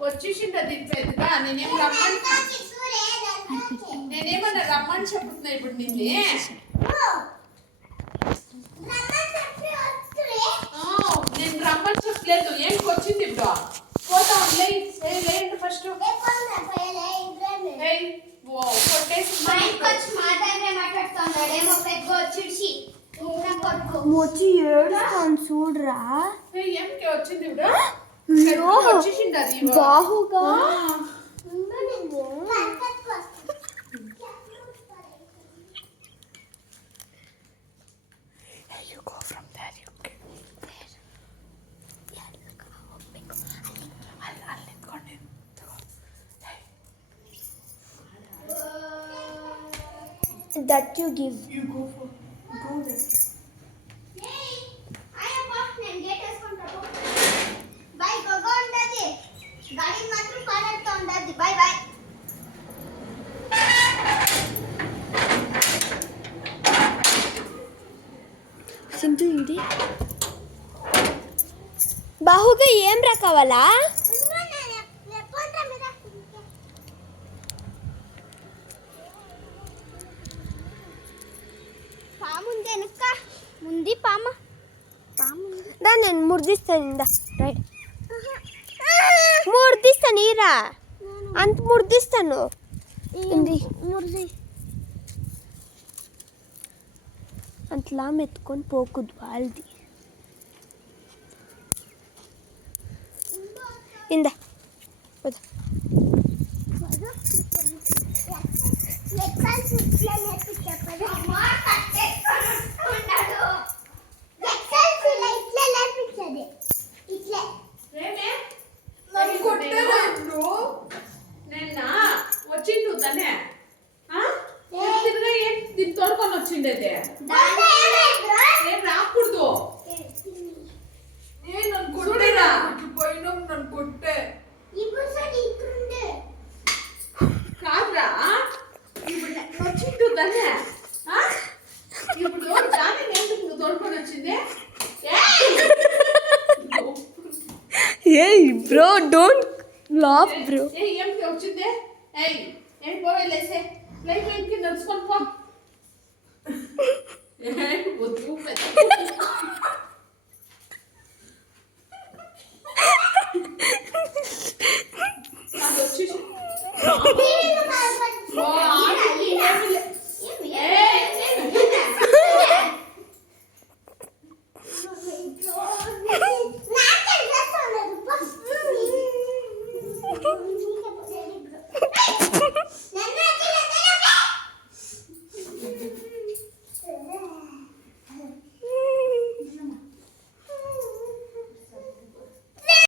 వచ్చేసింటది పెద్దగా నేనేమన్నా రమ్మని చెప్తున్నా ఇప్పుడు నిన్నే నేను రమ్మని చెప్పలేదు ఏం వచ్చింది ఇప్పుడు పోతాం లేండి ఫస్ట్ వచ్చి ఏడుస్తాను చూడరా ఏంకి వచ్చింది ఇప్పుడు బాహుగా You go from there, you can. I'll continue. That you give. You go there. Sindhu ఇది బాహుగా ఏం రా కావాలా ముందు పామ దా నేను ముర్దిస్తాను ఇందా రైట్ ముర్దిస్తాను ఈరా అంత ముర్దిస్తాను ముర్ది అంతలా మెత్తుకొని పోకుద్దు వాళ్ళది ఇందా వచ్చిండు తనే దీన్ని తోడుకొని వచ్చిండైతే రాకూడదు నన్ను కొట్టేరా పోయినాం నన్ను కొట్టే కాదురా ఇప్పుడు వచ్చిండు తనే ఇప్పుడు దాన్ని నేను తోడుకొని వచ్చింది ఏయ్ బ్రో డోంట్ లాఫ్ బ్రో ఏంటి వచ్చింది ఏం పోవే లేసే లైఫ్ ఏంటి నడుచుకొని పో వద్దు